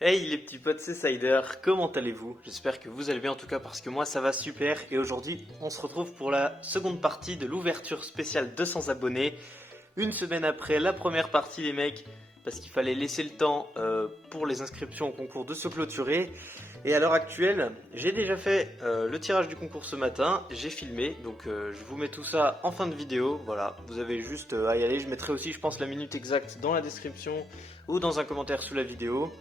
Hey les petits potes, c'est Cider, comment allez-vous? J'espère que vous allez bien en tout cas parce que moi ça va super et aujourd'hui on se retrouve pour la seconde partie de l'ouverture spéciale 200 abonnés. Une semaine après la première partie les mecs, parce qu'il fallait laisser le temps pour les inscriptions au concours de se clôturer. Et à l'heure actuelle, j'ai déjà fait le tirage du concours ce matin, j'ai filmé, donc je vous mets tout ça en fin de vidéo. Voilà, vous avez juste à y aller, je mettrai aussi je pense la minute exacte dans la description ou dans un commentaire sous la vidéo.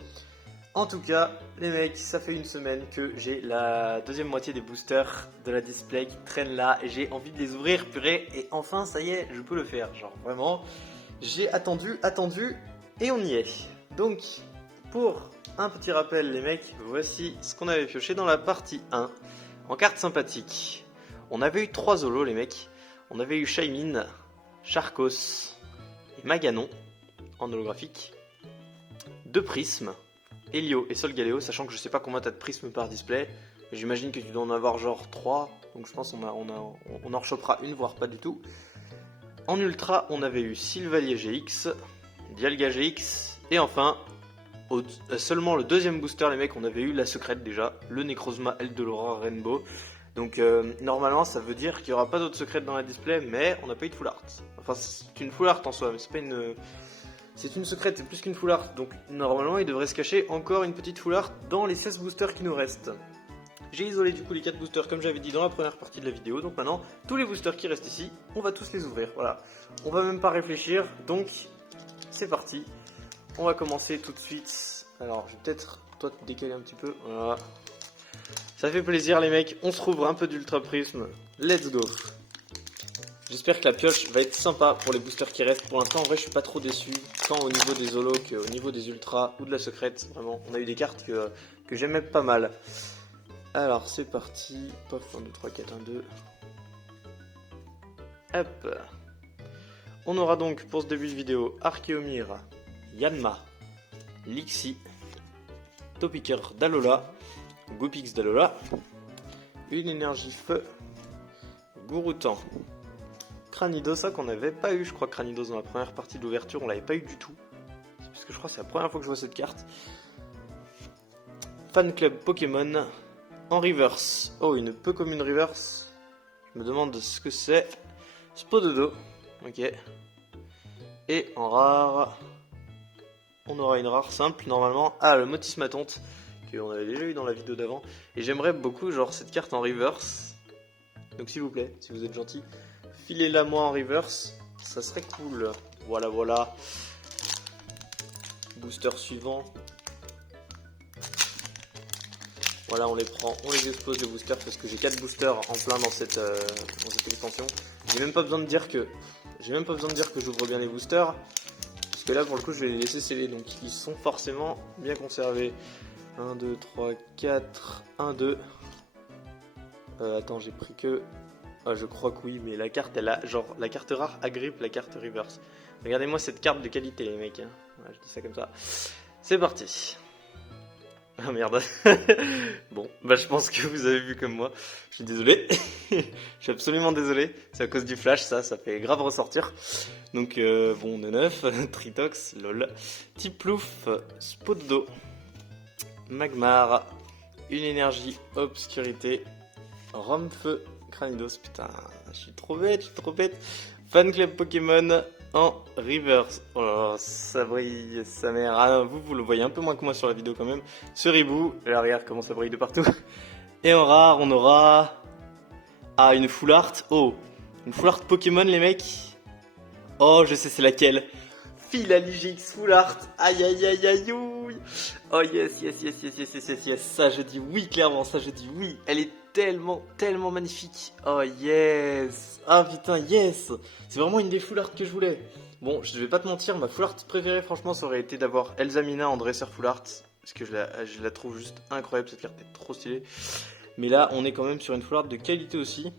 En tout cas, les mecs, ça fait une semaine que j'ai la deuxième moitié des boosters de la display qui traînent là et j'ai envie de les ouvrir, purée, et enfin, ça y est, je peux le faire. Genre vraiment, j'ai attendu et on y est. Donc, pour un petit rappel, les mecs, voici ce qu'on avait pioché dans la partie 1 en carte sympathique. On avait eu 3 holos, les mecs. On avait eu Shaymin, Charcos et Maganon en holographique. 2 prismes. Helio et Solgaleo, sachant que je sais pas combien t'as de prismes par display, mais j'imagine que tu dois en avoir genre 3, donc je pense qu'on en rechopera une, voire pas du tout. En ultra, on avait eu Sylvalier GX, Dialga GX, et enfin, seulement le deuxième booster, les mecs, on avait eu la secrète déjà, le Necrozma Eldolora Rainbow. Donc normalement, ça veut dire qu'il n'y aura pas d'autres secrètes dans la display, mais on n'a pas eu de full art. Enfin, c'est une full art en soi, mais c'est pas une... C'est une secrète, c'est plus qu'une full art, donc normalement il devrait se cacher encore une petite full art dans les 16 boosters qui nous restent. J'ai isolé du coup les 4 boosters comme j'avais dit dans la première partie de la vidéo, donc maintenant tous les boosters qui restent ici, on va tous les ouvrir, voilà. On va même pas réfléchir, donc c'est parti. On va commencer tout de suite. Alors je vais peut-être toi te décaler un petit peu, voilà. Ça fait plaisir les mecs, on se rouvre un peu d'ultra prisme, let's go. J'espère que la pioche va être sympa pour les boosters qui restent. Pour l'instant, en vrai, je suis pas trop déçu, tant au niveau des holos qu'au niveau des ultras ou de la secrète. Vraiment, on a eu des cartes que j'aimais pas mal. Alors, c'est parti. Pof, 1, 2, 3, 4, 1, 2. Hop. On aura donc pour ce début de vidéo Archeomir, Yanma, Lixi, Topiker d'Alola, Goopix d'Alola, une énergie feu, Gouroutan. Cranidos, ça qu'on n'avait pas eu, je crois, Cranidos dans la première partie de l'ouverture, on l'avait pas eu du tout. Parce que je crois que c'est la première fois que je vois cette carte. Fan Club Pokémon en reverse. Oh, une peu commune reverse. Je me demande ce que c'est. Spododo, ok. Et en rare, on aura une rare simple normalement. Ah, le Motis Matonte, qu'on avait déjà eu dans la vidéo d'avant. Et j'aimerais beaucoup, genre, cette carte en reverse. Donc s'il vous plaît, si vous êtes gentil, filez-la moi en reverse, ça serait cool. Voilà, voilà. Booster suivant. Voilà, on les prend, on les expose les boosters parce que j'ai 4 boosters en plein dans cette extension. J'ai même pas besoin de dire que j'ouvre bien les boosters, parce que là pour le coup je vais les laisser sceller, donc ils sont forcément bien conservés. 1, 2, 3, 4, 1, 2. Attends, j'ai pris que... Ah, je crois que oui, mais la carte, elle a, genre, la carte rare agrippe la carte reverse. Regardez-moi cette carte de qualité, les mecs. Hein. Voilà, je dis ça comme ça. C'est parti. Ah merde. Bon, bah je pense que vous avez vu comme moi. Je suis désolé. Je suis absolument désolé. C'est à cause du flash, ça fait grave ressortir. Donc, bon, on est 9. Tritox, lol. Tiplouf, Spotdo, Magmar, une énergie obscurité, Romfeu, Cranidos, putain, je suis trop bête. Fan Club Pokémon en reverse. Oh là là, ça brille, sa mère. Ah, vous le voyez un peu moins que moi sur la vidéo quand même. Ce ribou, l'arrière comment ça brille de partout. Et en rare, on aura... Ah, une full art. Oh, une full art Pokémon, les mecs. Oh, je sais c'est laquelle. Philaligix full art. Aïe aïe aïe aïe ouille. Oh yes. Ça je dis oui clairement, ça je dis oui. Elle est tellement magnifique. Oh yes. Ah putain yes. C'est vraiment une des full art que je voulais. Bon, je vais pas te mentir, ma full art préférée franchement ça aurait été d'avoir Elsamina en dresseur full art. Parce que je la trouve juste incroyable, cette carte est trop stylée. Mais là on est quand même sur une full art de qualité aussi.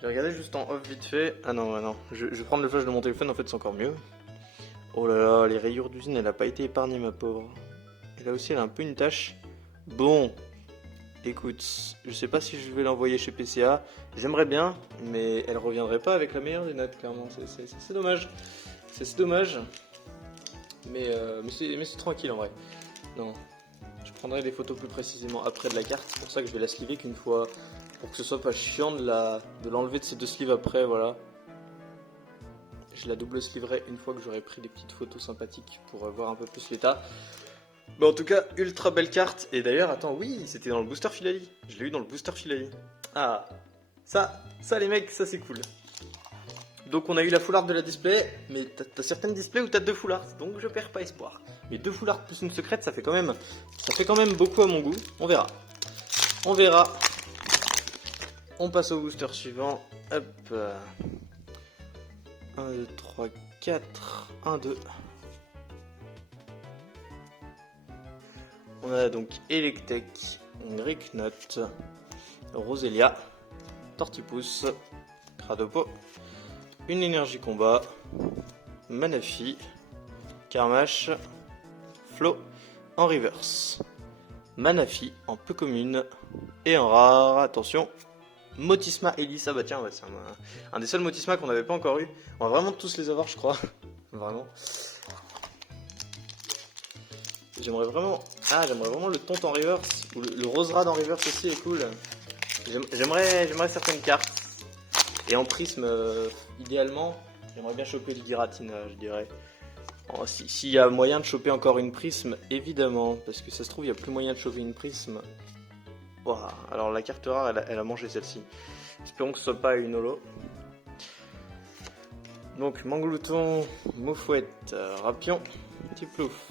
J'ai regardé juste en off vite fait. Ah non, je vais prendre le flash de mon téléphone, en fait c'est encore mieux. Oh là là, les rayures d'usine, elle a pas été épargnée ma pauvre. Et là aussi elle a un peu une tache. Bon, écoute, je sais pas si je vais l'envoyer chez PCA. J'aimerais bien, mais elle reviendrait pas avec la meilleure des notes, clairement. C'est dommage. C'est dommage. Mais c'est tranquille en vrai. Non. prendrai des photos plus précisément après de la carte. C'est pour ça que je vais la sliver qu'une fois, pour que ce soit pas chiant de l'enlever de ces deux sleeves après, voilà. Je la double sliverai une fois que j'aurai pris des petites photos sympathiques pour voir un peu plus l'état. Bon, en tout cas, ultra belle carte. Et d'ailleurs, attends, oui, c'était dans le booster Philali. Je l'ai eu dans le booster Philali. Ah, ça les mecs, ça c'est cool. Donc on a eu la full art de la display, mais t'as certaines displays où t'as 2 full art, donc je perds pas espoir. Mais 2 full art plus une secrète, ça fait quand même beaucoup à mon goût. On verra. On verra. On passe au booster suivant. Hop. 1, 2, 3, 4. 1, 2. On a donc Electek, Gricknot, Roselia, Tortipousse, Cradopo, une énergie combat, Manafi, Karmash, Flo en reverse, Manafi en peu commune et en rare, attention, Motisma Elise. Ah bah tiens, ouais, c'est un des seuls Motisma qu'on n'avait pas encore eu. On va vraiment tous les avoir, je crois. Vraiment. J'aimerais vraiment le tonte en reverse, ou le roserad en reverse aussi est cool. J'aimerais certaines cartes. Et en prisme, idéalement, j'aimerais bien choper le Giratina, je dirais. S'il y a moyen de choper encore une prisme, évidemment, parce que ça se trouve, il n'y a plus moyen de choper une prisme. Wow. Alors la carte rare, elle a mangé celle-ci. Espérons que ce soit pas une holo. Donc Manglouton, Moufouette, Rapion, Tiplouf.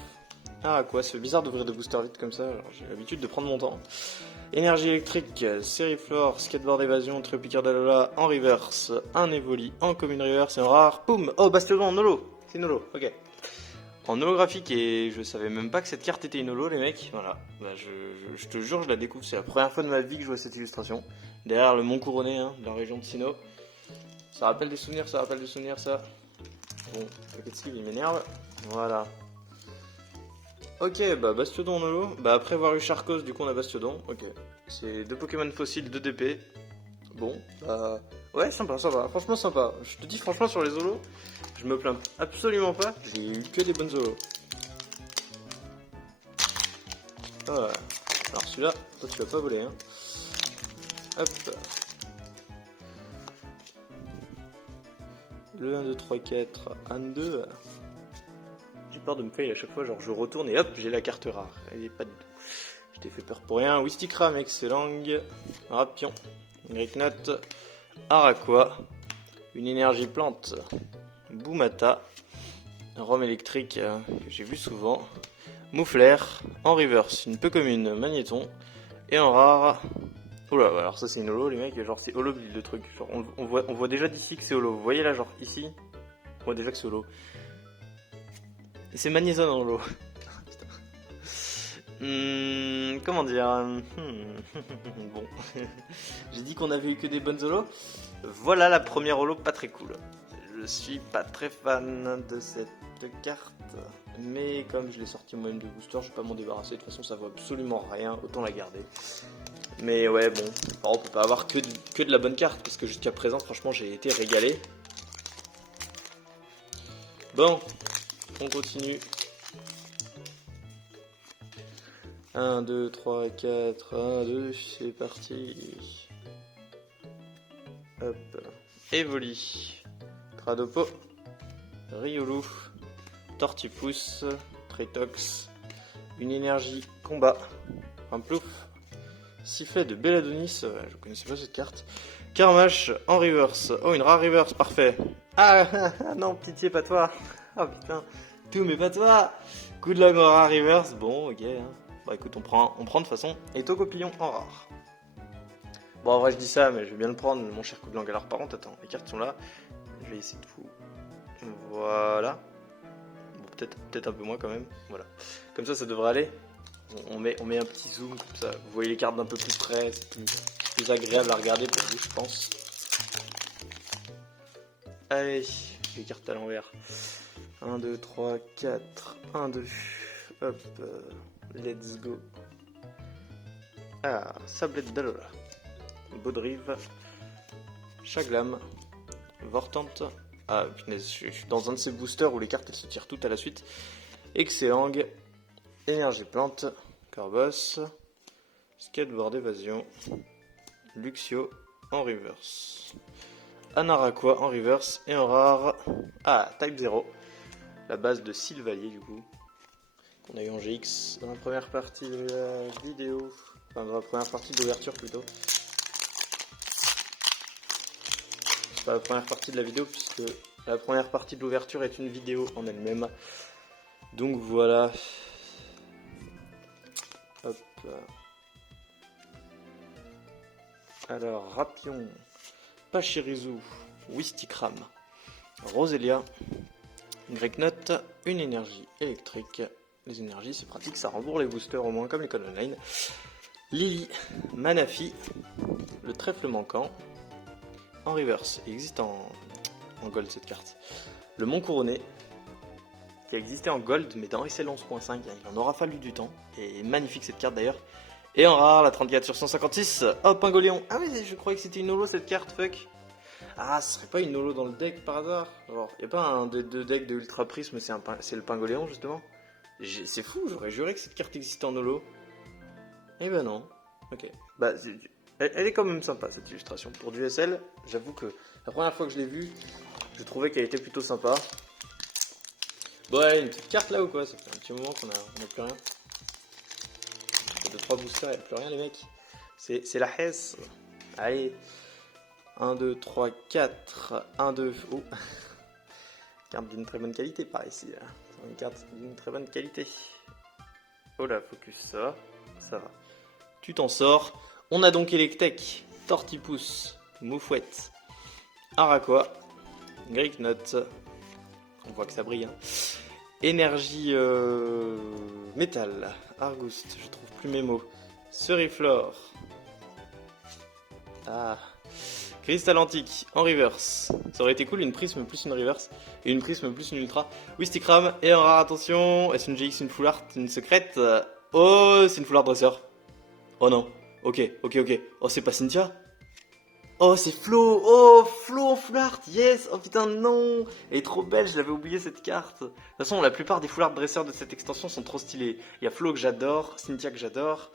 Ah quoi, c'est bizarre d'ouvrir des boosters vite comme ça, j'ai l'habitude de prendre mon temps. Énergie électrique, Sériflore, Skateboard évasion, Trépiqueur d'Alola en reverse, un Evoli en commune reverse et en rare, poum. Oh, Bastiodon en holo, c'est une holo, ok. En holographique, et je savais même pas que cette carte était une holo les mecs, voilà. Bah, je te jure, je la découvre, c'est la première fois de ma vie que je vois cette illustration. Derrière le mont couronné, hein, de la région de Sinnoh. Ça rappelle des souvenirs ça. Bon, le paquet de sleeve il m'énerve, voilà. Ok, bah Bastiodon en holo. Bah après avoir eu Charcos, du coup on a Bastiodon. Ok. C'est 2 Pokémon fossiles, 2 DP. Bon, bah... Ouais, sympa. Franchement sympa. Je te dis franchement sur les holos, je me plains absolument pas. J'ai eu que des bonnes holos. Ah ouais. Alors celui-là, toi tu vas pas voler, hein. Hop. Le 1, 2, 3, 4, 1, 2... J'ai peur de me fail à chaque fois, genre je retourne et hop, j'ai la carte rare. Elle est pas du tout. Je t'ai fait peur pour rien. Wistikram, excellent. Rapion, Gricknot, Araqua, une énergie plante, Boumata, Rome électrique que j'ai vu souvent, Mouflair, en reverse, une peu commune, Magnéton, et en rare. Oula, alors ça c'est une holo les mecs, genre c'est holo le truc. Genre on voit déjà d'ici que c'est holo. Vous voyez là, genre ici, on voit déjà que c'est holo. Et c'est Magnézone en holo. Comment dire Bon. J'ai dit qu'on avait eu que des bonnes holos. Voilà la première holo pas très cool. Je suis pas très fan de cette carte. Mais comme je l'ai sorti moi-même de booster, je vais pas m'en débarrasser. De toute façon, ça vaut absolument rien. Autant la garder. Mais ouais, bon. Alors, on peut pas avoir que de la bonne carte. Parce que jusqu'à présent, franchement, j'ai été régalé. Bon. On continue. 1, 2, 3, 4, 1, 2, c'est parti. Hop. Evoli, Cradopo, Riolu, Tortipousse, Tretox, une énergie combat, un plouf, sifflet de Belladonis, je connaissais pas cette carte, Karmash en reverse, oh une rare reverse, parfait. Ah non, pitié, pas toi. Ah putain, tout mais pas toi. Coup de log en rare reverse, bon ok. Hein. Bah écoute, on prend de toute façon. Et Tocopillon en rare. Bon, en vrai, je dis ça, mais je vais bien le prendre, mon cher coup de langue. Alors, par contre, attends, les cartes sont là. Je vais essayer de fou. Voilà. Bon, peut-être un peu moins quand même. Voilà. Comme ça devrait aller. On met un petit zoom comme ça. Vous voyez les cartes d'un peu plus près. C'est plus agréable à regarder pour vous, je pense. Allez, les cartes à l'envers. 1, 2, 3, 4. 1, 2. Hop. Let's go. Ah, Sablette d'Alola. Baudrive, Chaglam, Vortante. Ah, punaise, je suis dans un de ces boosters où les cartes elles se tirent toutes à la suite. Excellent, Énergie Plante, Corboss, Skateboard Évasion, Luxio en reverse, Anaraquois en reverse et en rare. Ah, Type 0, la base de Sylvalier du coup, qu'on a eu en GX dans la première partie de la vidéo, enfin dans la première partie de l'ouverture plutôt. C'est pas la première partie de la vidéo puisque la première partie de l'ouverture est une vidéo en elle-même. Donc voilà. Hop. Alors, Rapion, Pachirisu, Wistikram, Roselia, Greyknot, une énergie électrique. Les énergies, c'est pratique, ça rembourse les boosters au moins comme les codes online. Lily, Manafi, le trèfle manquant. En reverse, il existe en gold cette carte. Le Mont Couronné, qui a existé en gold, mais dans SL 11.5, il en aura fallu du temps. Et magnifique cette carte d'ailleurs. Et en rare, la 34 sur 156, oh, Pingoléon. Ah oui, je croyais que c'était une holo cette carte, fuck. Ah, ce serait pas une holo dans le deck par hasard? Genre, y a pas un des deux decks de Ultra Prisme, c'est le Pingoléon justement? C'est fou, j'aurais juré que cette carte existait en holo. Eh ben non. Ok. Bah, elle est quand même sympa cette illustration. Pour du SL, j'avoue que la première fois que je l'ai vue, je trouvais qu'elle était plutôt sympa. Bon, ouais, une petite carte là ou quoi? Ça fait un petit moment qu'on a plus rien. 2-3 boosters, il n'y a plus rien les mecs. C'est la Hesse. Allez. 1, 2, 3, 4. 1, 2. Oh. Carte d'une très bonne qualité par ici. C'est une carte d'une très bonne qualité. Oh là, focus, ça va. Tu t'en sors. On a donc Electek, Tortipousse, Moufouette, Araquois, Greyknot. On voit que ça brille. Hein. Énergie métal, Argouste, je trouve plus mes mots. Ceriflore. Ah. Cristal antique en reverse. Ça aurait été cool une prisme plus une reverse. Et une prisme plus une ultra. Wistikram. Et en rare, attention. Est-ce une GX, une full art, une secrète? Oh, c'est une full art dresseur. Oh non. Ok. Oh, c'est pas Cynthia? Oh, c'est Flo. Oh, Flo en full art. Yes. Oh putain, non. Elle est trop belle, je l'avais oublié cette carte. De toute façon, la plupart des full art dresseurs de cette extension sont trop stylés. Il y a Flo que j'adore, Cynthia que j'adore,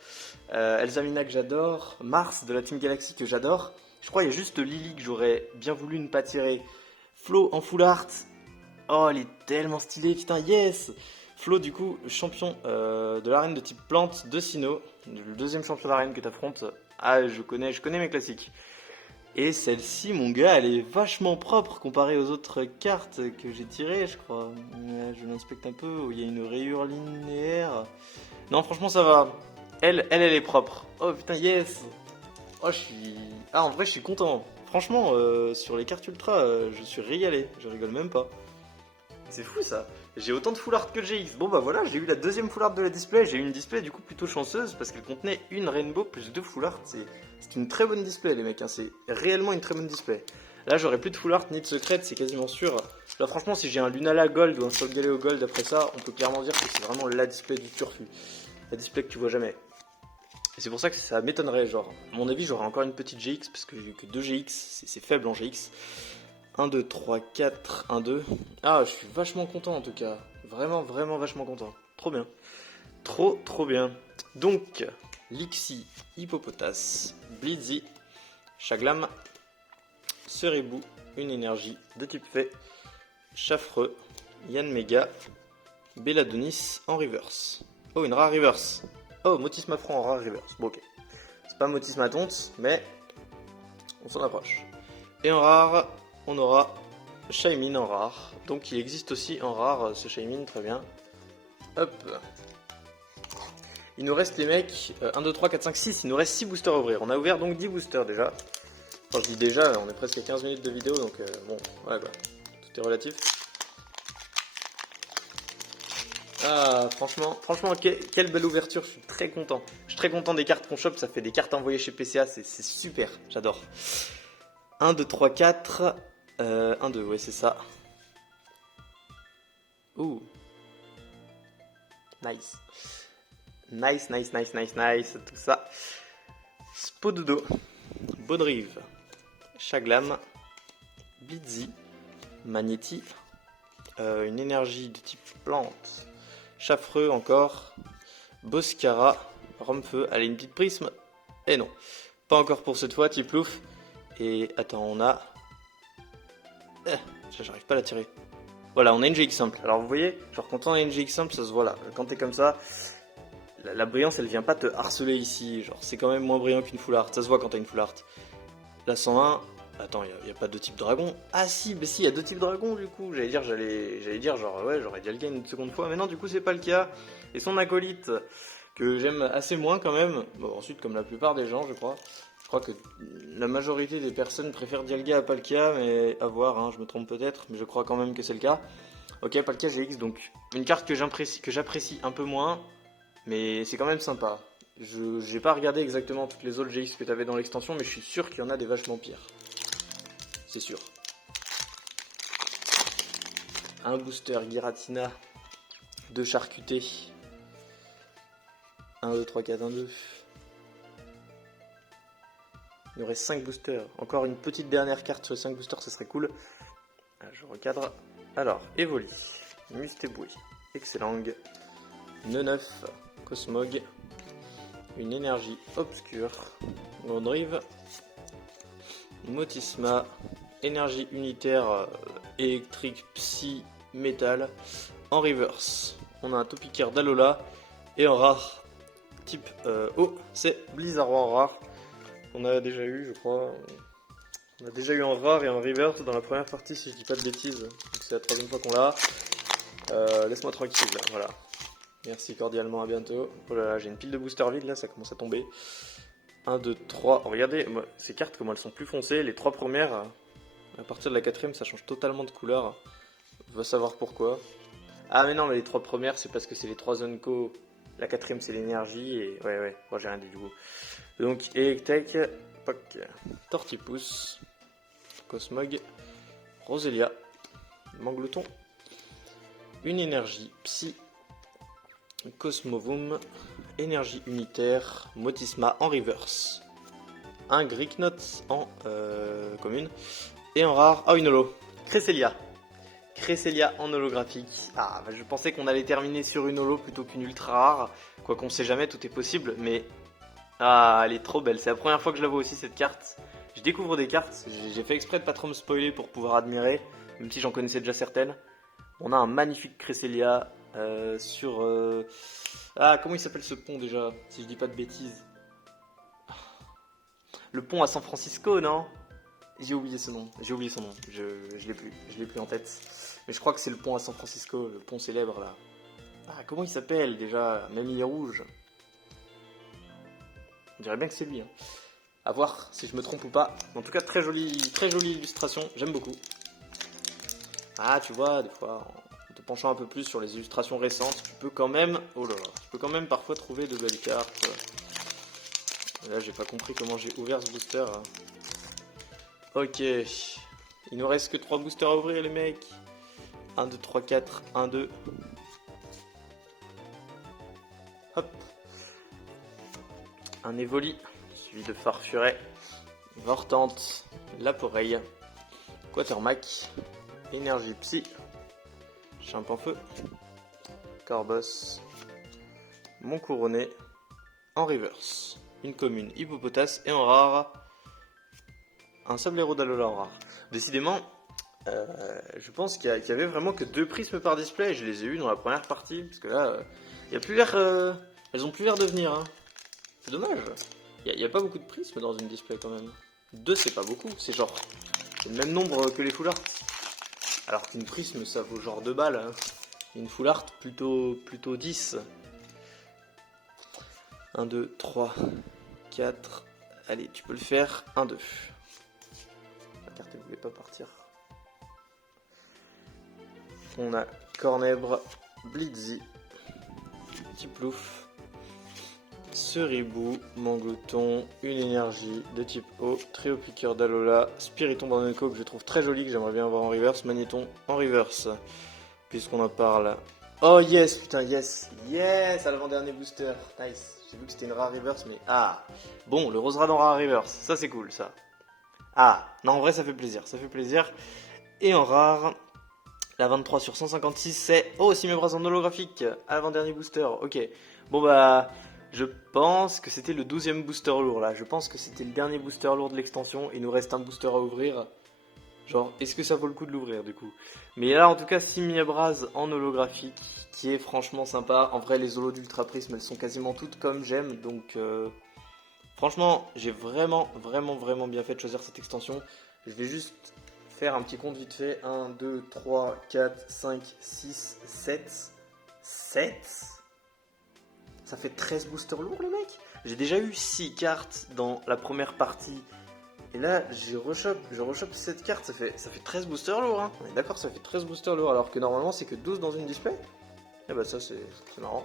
Elsamina que j'adore, Mars de la Team Galaxy que j'adore. Je crois qu'il y a juste Lily que j'aurais bien voulu ne pas tirer. Flo en full art. Oh, elle est tellement stylée, putain, yes. Flo, du coup, champion de l'arène de type plante de Sinnoh. Le deuxième champion d'arène que tu affrontes. Ah, je connais mes classiques. Et celle-ci, mon gars, elle est vachement propre comparée aux autres cartes que j'ai tirées, je crois. Je l'inspecte un peu, où il y a une rayure linéaire. Non, franchement, ça va. Elle est propre. Oh putain, yes. Oh, je suis... Ah, en vrai, je suis content. Franchement, sur les cartes ultra, je suis régalé. Je rigole même pas. C'est fou ça. J'ai autant de full art que de GX. Bon bah voilà, j'ai eu la deuxième full art de la display. J'ai eu une display du coup plutôt chanceuse parce qu'elle contenait une rainbow plus 2 full art. C'est une très bonne display les mecs, hein. C'est réellement une très bonne display. Là j'aurai plus de full art ni de secrète, c'est quasiment sûr. Là franchement si j'ai un Lunala Gold ou un Sol Galeo Gold après ça, on peut clairement dire que c'est vraiment la display du turfu. La display que tu vois jamais. Et c'est pour ça que ça m'étonnerait, genre, à mon avis j'aurai encore une petite GX parce que j'ai eu que 2 GX, c'est faible en GX. 1, 2, 3, 4, 1, 2. Ah, je suis vachement content en tout cas. Vraiment vachement content. Trop bien. Trop bien. Donc, Lixi, Hippopotas, Blizzy, Chaglam, Cerebou, une énergie de type fée, Chaffreux, Yann Mega, Belladonis en reverse. Oh, une rare reverse. Oh, Motis Mafron en rare reverse. Bon, ok. C'est pas Motis Matonte, mais on s'en approche. Et en rare, on aura Shaymin en rare. Donc il existe aussi en rare ce Shaymin, très bien. Hop. Il nous reste les mecs, 1, 2, 3, 4, 5, 6. Il nous reste 6 boosters à ouvrir. On a ouvert donc 10 boosters déjà. Enfin je dis déjà, on est presque à 15 minutes de vidéo, donc bon, voilà quoi. Tout est relatif. Ah, franchement, quelle belle ouverture, je suis très content. Je suis très content des cartes qu'on chope, ça fait des cartes envoyées chez PCA, c'est super, j'adore. 1, 2, 3, 4... 1, 2, ouais, c'est ça. Ouh. Nice. Nice, tout ça. Spododo, Baudrive, Chaglam, Blizzy, Magnéti, une énergie de type plante, Chaffreux encore, Boscara, Romfeu, allez une petite prisme. Et non, pas encore pour cette fois, Tiplouf. Et attends, on a... j'arrive pas à la tirer. Voilà, on a une GX simple. Alors vous voyez, genre quand on a une GX simple, ça se voit là. Quand t'es comme ça, la brillance elle vient pas te harceler ici. Genre c'est quand même moins brillant qu'une full art. Ça se voit quand t'as une full art. La 101, attends, il y a pas deux types dragon. Ah si, mais si, il y a deux types dragon du coup. J'allais dire genre ouais, j'aurais Dialga une seconde fois. Mais non, du coup c'est pas le cas. Et son acolyte, que j'aime assez moins quand même. Bon, ensuite, comme la plupart des gens, je crois que la majorité des personnes préfèrent Dialga à Palkia, mais à voir, hein, je me trompe peut-être, mais je crois quand même que c'est le cas. Ok, Palkia GX, donc une carte que j'apprécie un peu moins, mais c'est quand même sympa. Je n'ai pas regardé exactement toutes les autres GX que tu avais dans l'extension, mais je suis sûr qu'il y en a des vachement pires. C'est sûr. Un booster Giratina, 2 charcutés. 1, 2, 3, 4, 1, 2. Il nous reste 5 boosters. Encore une petite dernière carte sur les 5 boosters, ça serait cool. Je recadre. Alors, Evoli, Musteboui, Excellang, Neneuf, Cosmog, une énergie obscure, Gondrive, Motisma, énergie unitaire électrique psy métal. En reverse, on a un Topicaire d'Alola. Et en rare, type O, c'est Blizzard en rare. On a déjà eu, je crois. On a déjà eu en rare et en reverse dans la première partie, si je dis pas de bêtises. Donc c'est la troisième fois qu'on l'a. Laisse-moi tranquille, voilà. Merci cordialement, à bientôt. Oh là là, j'ai une pile de boosters vides là, ça commence à tomber. 1, 2, 3. Regardez, moi, ces cartes, comment elles sont plus foncées. Les 3 premières, à partir de la 4ème, ça change totalement de couleur. On va savoir pourquoi. Ah, mais non, mais les 3 premières, c'est parce que c'est les 3 Zonko. La 4ème, c'est l'énergie. Et ouais, moi j'ai rien dit du coup. Donc, Electek, Poc, Tortipousse, Cosmog, Roselia, Manglouton, une énergie Psy, Cosmovoom, énergie unitaire, Motisma en reverse, un Gricknot en commune, et en rare, une holo, Cresselia en holographique. Ah, bah je pensais qu'on allait terminer sur une holo plutôt qu'une ultra rare, quoi qu'on sait jamais, tout est possible, mais... Ah, elle est trop belle, c'est la première fois que je la vois aussi cette carte. Je découvre des cartes, j'ai fait exprès de pas trop me spoiler pour pouvoir admirer, même si j'en connaissais déjà certaines. On a un magnifique Cresselia sur... Ah, comment il s'appelle ce pont déjà, si je dis pas de bêtises. Le pont à San Francisco, non? J'ai oublié son nom, je l'ai plus en tête. Mais je crois que c'est le pont à San Francisco, le pont célèbre là. Ah, comment il s'appelle déjà? Même il est rouge. On dirait bien que c'est lui. Hein. À voir si je me trompe ou pas. En tout cas, très jolie illustration. J'aime beaucoup. Ah, tu vois, des fois, en te penchant un peu plus sur les illustrations récentes, tu peux quand même... Oh là là, tu peux quand même parfois trouver de belles cartes. Là, j'ai pas compris comment j'ai ouvert ce booster. Hein. Ok. Il nous reste que 3 boosters à ouvrir, les mecs. 1, 2, 3, 4. 1, 2. Hop. Un Evoli, suivi de Farfuret, Vortante, Laporeille, Quatermack, Énergie Psy, Chimpanfeu, Corbos, Moncouronné, en reverse, une commune Hippopotas et en rare, un Sablero d'Alola en rare. Décidément, je pense qu'il y avait vraiment que 2 prismes par display et je les ai eu dans la première partie, parce que là, il y a plus l'air, elles ont plus l'air de venir. Hein. C'est dommage. Il n'y a pas beaucoup de prismes dans une display quand même. 2 c'est pas beaucoup, c'est le même nombre que les full art. Alors qu'une prisme ça vaut genre 2 balles. Hein. Une full art plutôt 10. 1, 2, 3, 4. Allez, tu peux le faire. 1, 2. La carte ne voulait pas partir. On a Cornèbre, Blitzy, Tiplouf, Ceribou, Manglouton, une énergie de type O, Trio Piqueur d'Alola, Spiritomb en Echo que je trouve très joli, que j'aimerais bien avoir en reverse, Magnéton en reverse, puisqu'on en parle. Oh yes, putain, yes, à l'avant-dernier booster, nice, j'ai vu que c'était une rare reverse, mais bon, le Roserade en rare reverse, ça c'est cool, ça. Non, en vrai ça fait plaisir, et en rare... La 23 sur 156, c'est... Oh, si mes bras en holographique, à l'avant-dernier booster, ok. Bon bah, je pense que c'était le 12e booster lourd là. Je pense que c'était le dernier booster lourd de l'extension. Il nous reste un booster à ouvrir. Genre, est-ce que ça vaut le coup de l'ouvrir du coup? Mais là, en tout cas, Simiabraz en holographique, qui est franchement sympa. En vrai, les holos d'Ultra Prism, elles sont quasiment toutes comme j'aime. Donc, franchement, j'ai vraiment bien fait de choisir cette extension. Je vais juste faire un petit compte vite fait. 1, 2, 3, 4, 5, 6, 7. 7? Ça fait 13 boosters lourds, les mecs. J'ai déjà eu 6 cartes dans la première partie. Et là, je rechoppe cette carte, ça fait 13 boosters lourds, hein. On est d'accord, ça fait 13 boosters lourds, alors que normalement c'est que 12 dans une display. Et bah ça c'est marrant.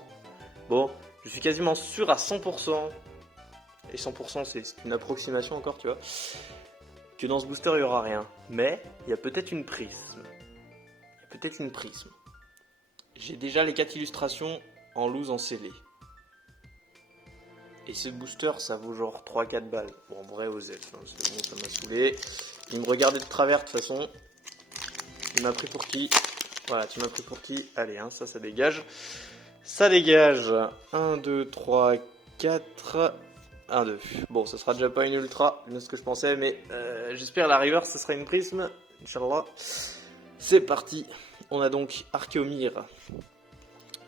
Bon, je suis quasiment sûr à 100%, et 100% c'est une approximation encore, tu vois, que dans ce booster il n'y aura rien. Mais il y a peut-être une prisme. J'ai déjà les 4 illustrations en loose en scellé. Et ce booster, ça vaut genre 3-4 balles. Bon, en vrai, aux elfes, hein, c'est bon, ça m'a saoulé. Il me regardait de travers, de toute façon. Il m'a pris pour qui? Voilà, tu m'as pris pour qui? Allez, hein, ça dégage. Ça dégage. 1, 2, 3, 4... 1, 2. Bon, ça sera déjà pas une ultra, de ce que je pensais, mais j'espère la reverse, ça sera une prisme. Inch'Allah. C'est parti. On a donc Archeomir,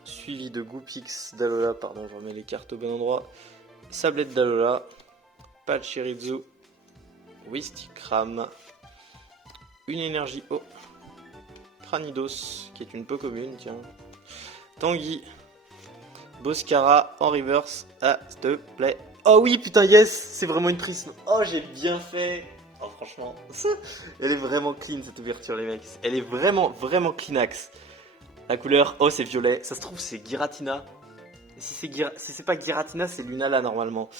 suivi de Goopix, d'Alola, pardon, je remets les cartes au bon endroit. Sablette d'Alola, Pachirizu, Wistikram, une énergie eau, Tranidos, qui est une peu commune, tiens, Tanguy, Boscara en reverse, ah, s'il te plaît. Oh oui, putain, yes, c'est vraiment une prisme. Oh, j'ai bien fait. Oh, franchement, elle est vraiment clean cette ouverture, les mecs. Elle est vraiment cleanax. La couleur, oh, c'est violet. Ça se trouve, c'est Giratina. Si c'est pas Giratina, c'est Lunala normalement.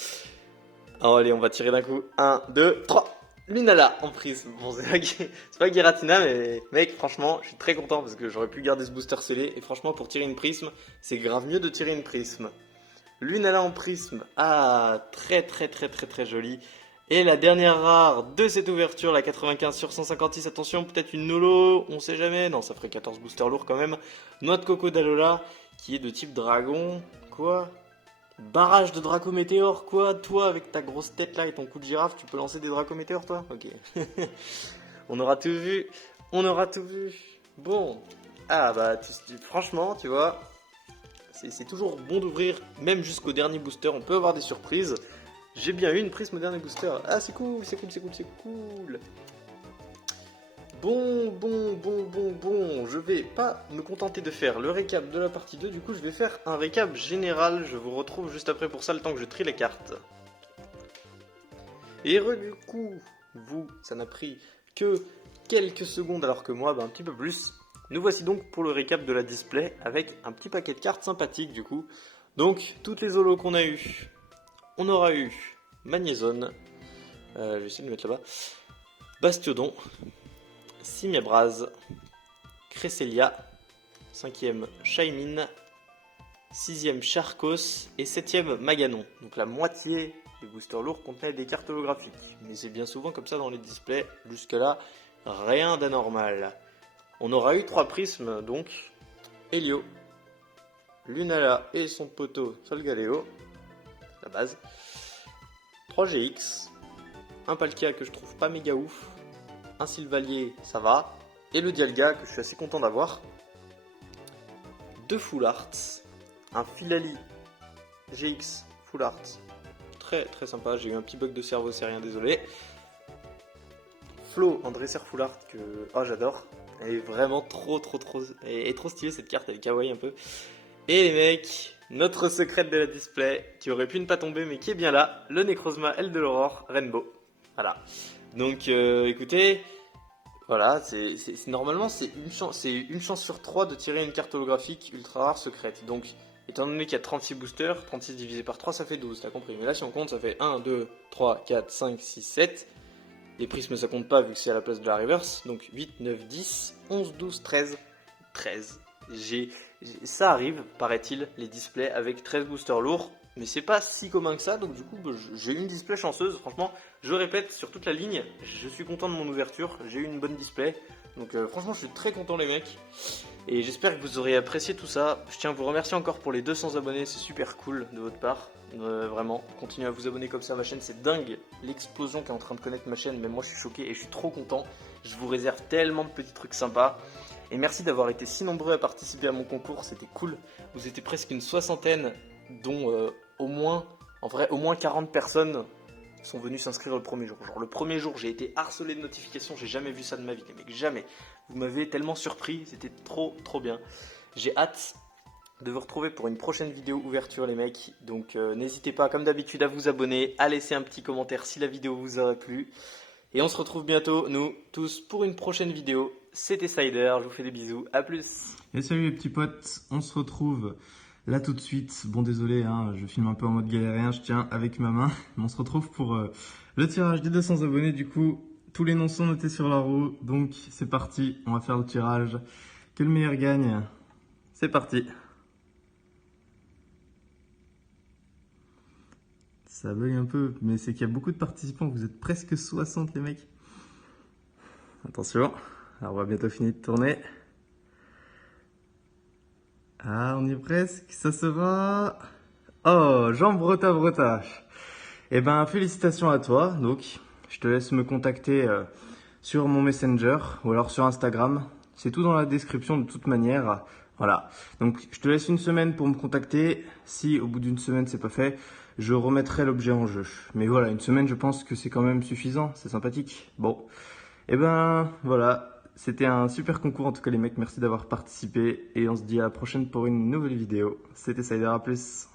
Oh, allez, on va tirer d'un coup. 1, 2, 3. Lunala en prisme. Bon, c'est pas Giratina, mais mec, franchement, je suis très content parce que j'aurais pu garder ce booster scellé. Et franchement, pour tirer une prisme, c'est grave mieux de tirer une prisme. Lunala en prisme. Ah, très joli. Et la dernière rare de cette ouverture, la 95 sur 156. Attention, peut-être une Nolo, on sait jamais. Non, ça ferait 14 boosters lourds quand même. Noix de coco d'Alola, qui est de type dragon. Quoi? Barrage de Dracométéor, quoi? Toi, avec ta grosse tête là et ton coup de girafe, tu peux lancer des Dracométéors, toi? Ok. On aura tout vu. Bon. Ah bah, franchement, tu vois, c'est toujours bon d'ouvrir, même jusqu'au dernier booster. On peut avoir des surprises. J'ai bien eu une prisme au dernier booster. Ah, c'est cool. Bon. Je vais pas me contenter de faire le récap de la partie 2. Du coup, je vais faire un récap général. Je vous retrouve juste après pour ça, le temps que je trie les cartes. Et du coup, ça n'a pris que quelques secondes, alors que moi, un petit peu plus. Nous voici donc pour le récap de la display avec un petit paquet de cartes sympathiques du coup. Donc, toutes les holos qu'on a eu. On aura eu Magnézone. Je vais essayer de le mettre là-bas. Bastiodon. Simiabraz, Cresselia, 5e Shaymin, 6e Charcos et 7e Maganon. Donc la moitié des boosters lourds contenaient des cartes holographiques. Mais c'est bien souvent comme ça dans les displays. Jusque là, rien d'anormal. On aura eu 3 prismes donc. Helio, Lunala et son poteau Solgaleo, la base. 3 GX, un Palkia que je trouve pas méga ouf. Un Sylvalier, ça va. Et le Dialga, que je suis assez content d'avoir. 2 Full Arts. Un Filali GX Full Art. Très sympa. J'ai eu un petit bug de cerveau, c'est rien, désolé. Flo en dresseur Full Art que j'adore. Elle est vraiment trop elle est trop stylée cette carte, elle est kawaii un peu. Et les mecs, notre secret de la display, qui aurait pu ne pas tomber mais qui est bien là, le Necrozma Aile de l'Aurore Rainbow. Voilà. Donc écoutez, voilà, normalement c'est une chance sur 3 de tirer une carte holographique ultra rare secrète. Donc étant donné qu'il y a 36 boosters, 36 divisé par 3 ça fait 12, t'as compris. Mais là si on compte ça fait 1, 2, 3, 4, 5, 6, 7. Les prismes ça compte pas vu que c'est à la place de la reverse. Donc 8, 9, 10, 11, 12, 13. 13. Ça arrive, paraît-il, les displays avec 13 boosters lourds. mais c'est pas si commun que ça, donc du coup j'ai eu une display chanceuse, franchement, je répète, sur toute la ligne, je suis content de mon ouverture, j'ai eu une bonne display, donc franchement je suis très content les mecs, et j'espère que vous aurez apprécié tout ça. Je tiens à vous remercier encore pour les 200 abonnés, c'est super cool de votre part, vraiment, continuez à vous abonner comme ça à ma chaîne, c'est dingue l'explosion qui est en train de connaître ma chaîne, mais moi je suis choqué et je suis trop content, je vous réserve tellement de petits trucs sympas. Et merci d'avoir été si nombreux à participer à mon concours, c'était cool. Vous étiez presque une soixantaine, dont au moins 40 personnes sont venues s'inscrire le premier jour. Genre le premier jour, j'ai été harcelé de notifications, j'ai jamais vu ça de ma vie, les mecs, jamais. Vous m'avez tellement surpris, c'était trop bien. J'ai hâte de vous retrouver pour une prochaine vidéo ouverture les mecs. Donc n'hésitez pas comme d'habitude à vous abonner, à laisser un petit commentaire si la vidéo vous aurait plu. Et on se retrouve bientôt, nous tous, pour une prochaine vidéo. C'était Cider, je vous fais des bisous, à plus. Et salut les petits potes, on se retrouve là tout de suite. Bon désolé, hein, je filme un peu en mode galérien, je tiens avec ma main. Mais on se retrouve pour le tirage des 200 abonnés. Du coup, tous les noms sont notés sur la roue. Donc c'est parti, on va faire le tirage. Que le meilleur gagne. C'est parti. Ça bug un peu, mais c'est qu'il y a beaucoup de participants. Vous êtes presque 60 les mecs. Attention, alors on va bientôt finir de tourner. Ah, on y est presque. Ça sera... Oh, Jean Brota. Eh ben, félicitations à toi. Donc, je te laisse me contacter sur mon Messenger ou alors sur Instagram. C'est tout dans la description de toute manière. Voilà. Donc, je te laisse une semaine pour me contacter. Si au bout d'une semaine c'est pas fait, je remettrai l'objet en jeu. Mais voilà, une semaine, je pense que c'est quand même suffisant. C'est sympathique. Bon. Eh ben, voilà. C'était un super concours en tout cas les mecs, merci d'avoir participé et on se dit à la prochaine pour une nouvelle vidéo. C'était Cider, à plus.